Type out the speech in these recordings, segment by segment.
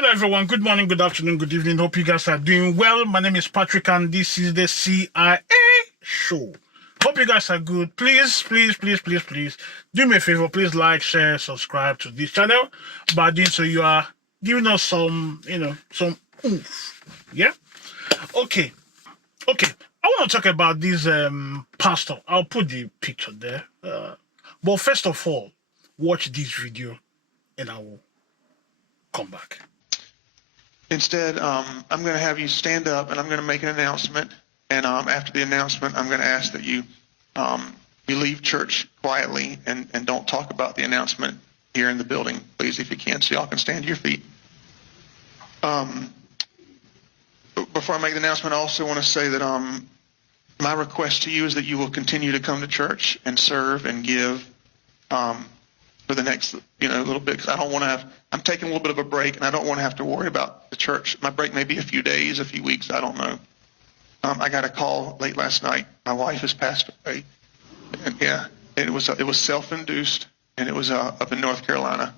Hello everyone, good morning, good afternoon, good evening. Hope you guys are doing well. My name is Patrick and this is the CIA show. Hope you guys are good. Please do me a favor. Please like, share, subscribe to this channel. By doing so, you are giving us some, some oomph. Yeah? Okay. I want to talk about this pastor. I'll put the picture there. But first of all, watch this video and I will come back. Instead, I'm going to have you stand up and I'm going to make an announcement. And after the announcement, I'm going to ask that you leave church quietly and don't talk about the announcement here in the building, please, if you can, so y'all can stand to your feet. Before I make the announcement, I also want to say that my request to you is that you will continue to come to church and serve and give for the next, little bit, because I don't want to I'm taking a little bit of a break, and I don't want to have to worry about the church. My break may be a few days, a few weeks, I don't know. I got a call late last night. My wife has passed away, and it was self-induced, and it was up in North Carolina,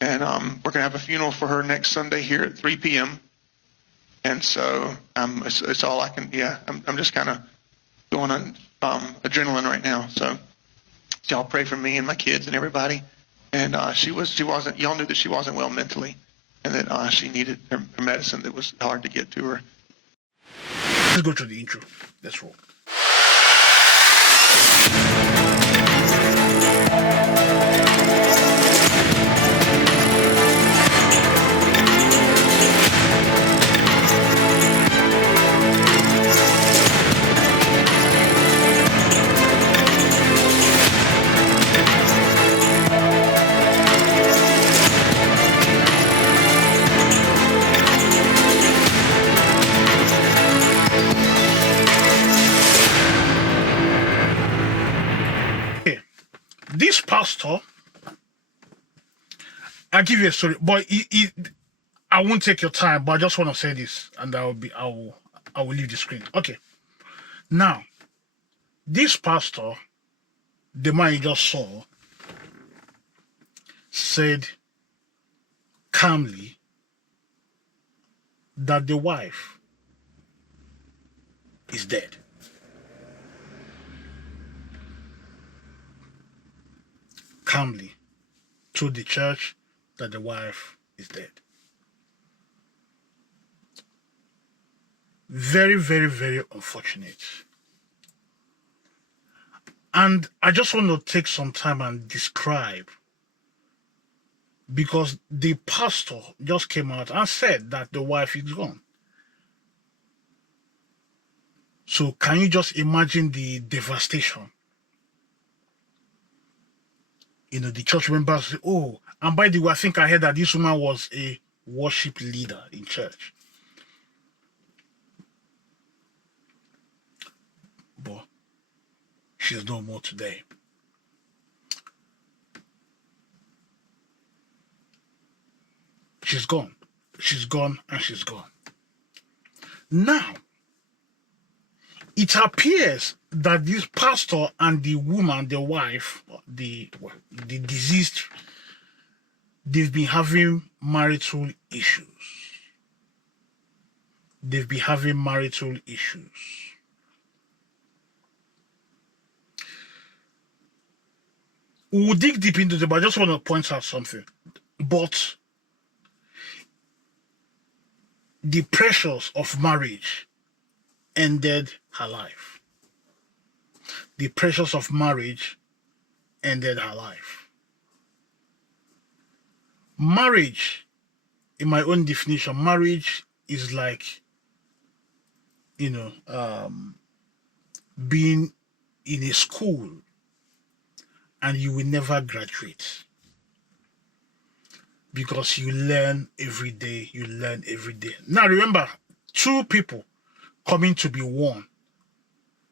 and we're gonna have a funeral for her next Sunday here at 3 p.m. And so it's all I can. I'm just kind of going on adrenaline right now. So y'all pray for me and my kids and everybody. And she wasn't. Y'all knew that she wasn't well mentally, and that she needed her medicine that was hard to get to her. Let's go to the intro. Let's roll. This pastor, I'll give you a story, but I won't take your time, but I just want to say this, and I will leave the screen. Okay. Now, this pastor, the man you just saw, said calmly that the wife is dead. Calmly told the church that the wife is dead. Very, very, very unfortunate. And I just want to take some time and describe, because the pastor just came out and said that the wife is gone. So can you just imagine the devastation? The church members say, oh, and by the way, I think I heard that this woman was a worship leader in church. But she's no more today. She's gone. She's gone and she's gone. Now, it appears that this pastor and the woman, the wife, the deceased, they've been having marital issues. We'll dig deep into it, but I just want to point out something. But the pressures of marriage ended her life. The pressures of marriage ended her life. Marriage, in my own definition, marriage is like, being in a school and you will never graduate, because you learn every day. Now remember, two people coming to be one.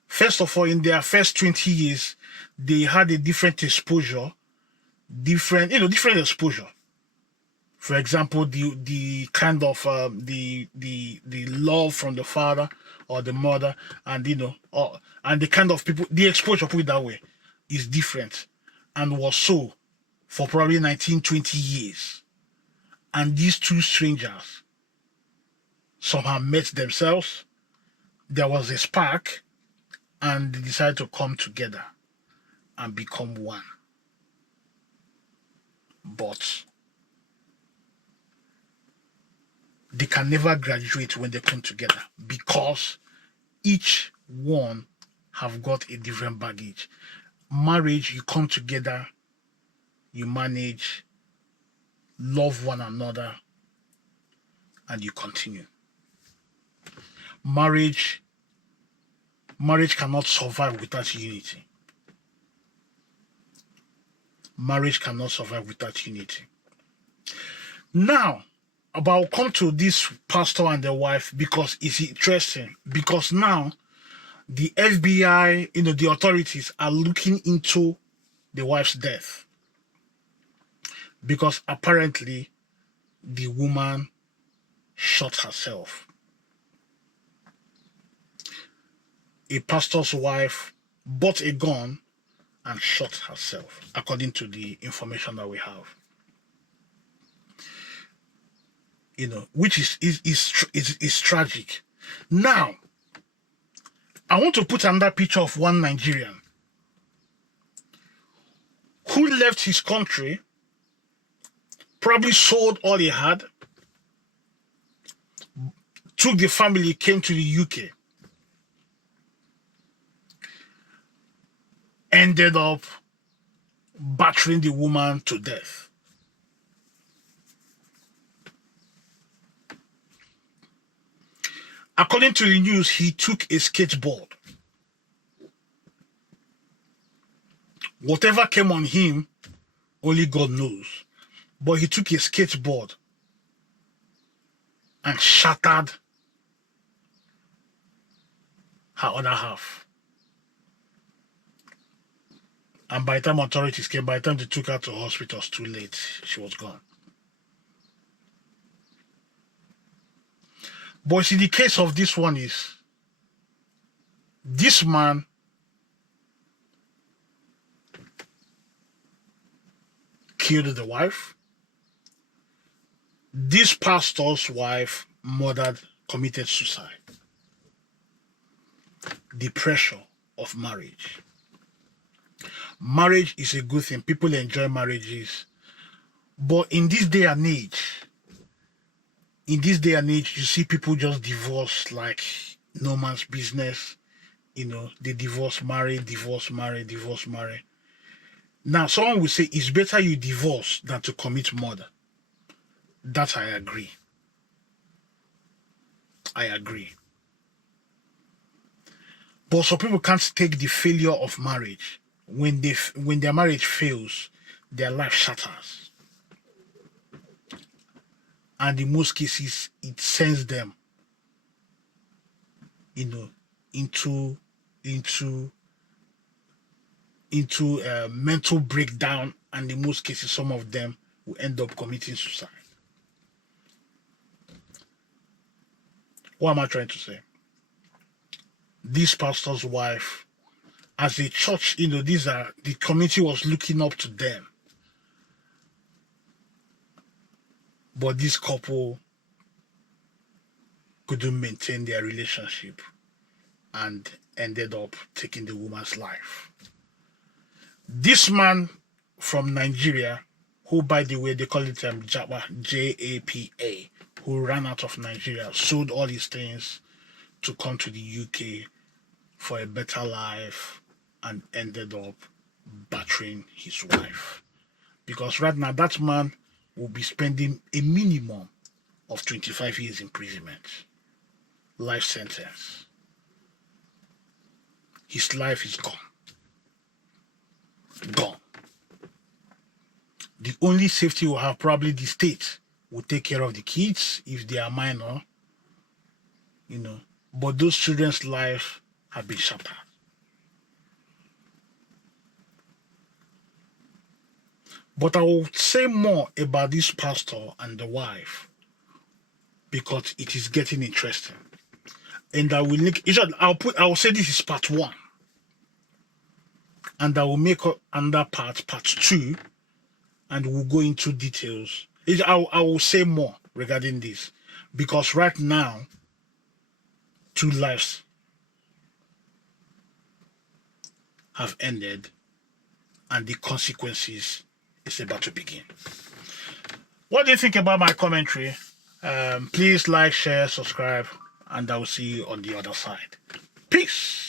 First of all, in their first 20 years, they had a different exposure, different exposure. For example, the kind of the love from the father or the mother, and and the kind of people, the exposure, put it that way, is different, and was so for probably 19-20 years. And these two strangers somehow met themselves. There was a spark, and they decided to come together and become one. But they can never graduate when they come together because each one have got a different baggage. Marriage, you come together, you manage, love one another, and you continue. Marriage cannot survive without unity. Marriage cannot survive without unity. Now, I'll come to this pastor and the wife because it's interesting. Because now, the FBI, the authorities are looking into the wife's death. Because apparently, the woman shot herself. A pastor's wife bought a gun and shot herself, according to the information that we have. Which is tragic. Now, I want to put another picture of one Nigerian who left his country, probably sold all he had, took the family, came to the UK, ended up battering the woman to death. According to the news, he took a skateboard. Whatever came on him, only God knows. But he took a skateboard and shattered her other half. And by the time authorities came, by the time they took her to hospital, it was too late. She was gone. But see, the case of this one is, this man killed the wife. This pastor's wife committed suicide. The pressure of marriage. Marriage is a good thing. People enjoy marriages. But in this day and age, you see people just divorce like no man's business. They divorce, marry, divorce, marry, divorce, marry. Now, someone will say it's better you divorce than to commit murder. That I agree. But some people can't take the failure of marriage. When their marriage fails, their life shatters. And in most cases, it sends them, into a mental breakdown, and in most cases, some of them will end up committing suicide. What am I trying to say? This pastor's wife, as a church, the community was looking up to them. But this couple couldn't maintain their relationship and ended up taking the woman's life. This man from Nigeria, who, by the way, they call it Japa, J-A-P-A, who ran out of Nigeria, sold all his things to come to the UK for a better life, and ended up battering his wife. Because right now, that man will be spending a minimum of 25 years imprisonment. Life sentence. His life is gone. Gone. The only safety will have, probably the state will take care of the kids if they are minor, but those children's lives have been shattered. But I will say more about this pastor and the wife because it is getting interesting. And I will link. I will say this is part 1. And I will make another part 2, and we'll go into details I will say more regarding this, because right now, 2 lives have ended and the consequences is about to begin. What do you think about my commentary? Please like, share, subscribe, and I will see you on the other side. Peace.